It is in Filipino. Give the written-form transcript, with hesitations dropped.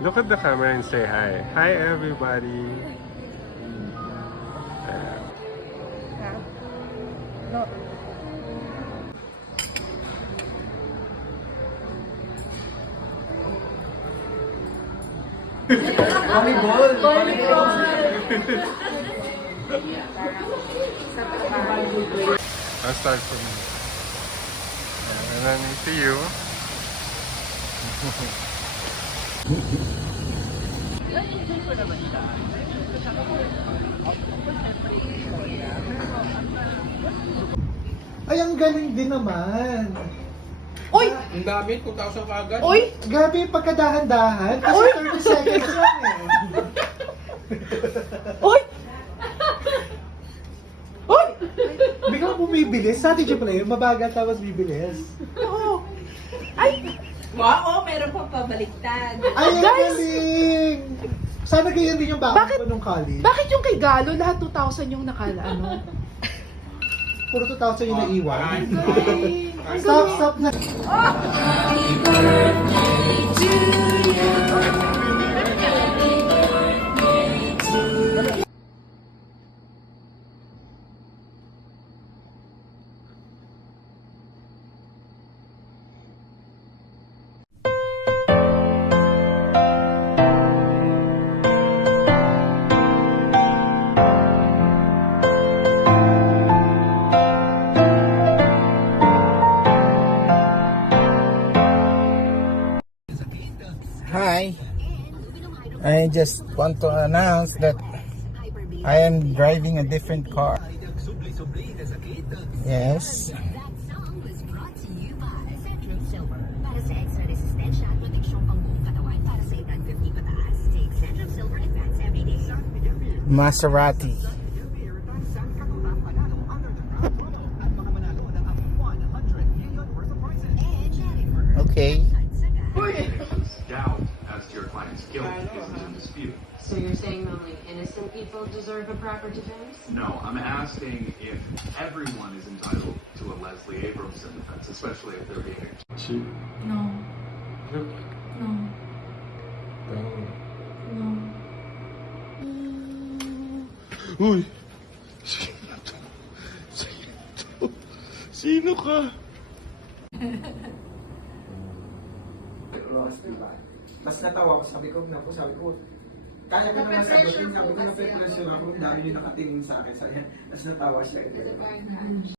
Look at the camera and say hi. Hi, everybody. No. Volleyball! I'll start from here. And then see you. Ay, ang galing din naman. Uy! Ang dami, 2,000 kaagad. Uy! Grabe yung pagkadahan-dahan. Kasi 30 seconds lang eh. Uy! Uy! Biglang bumibilis. Strategy pala yun. Mabagal tapos bibilis. Oo. Ay! Wow, meron pa pabaliktad. Ay, ang Guys! galing! Sana ganyan din yung bakit Bakit? ko nung college. Bakit yung kay Galo, lahat 2,000 yung ano? Puro 2,000 yung naiwan. Ang Stop na. Hi. I just want to announce that I am driving a different car. Yes. Maserati. Okay. Doubt as to your client's guilt isn't in dispute. So you're saying only innocent people deserve a proper defense? No, I'm asking if everyone is entitled to a Leslie Abramson defense, especially if they're being accused. She No. look No. down. No. Uy! Sino to? Sino to? Sino ka? Mas natawa ko, sabi ko, kaya ko naman sagutin, sabi ko na preparation ako, dami yung nakatingin sa akin, sabi niya, mas natawa siya.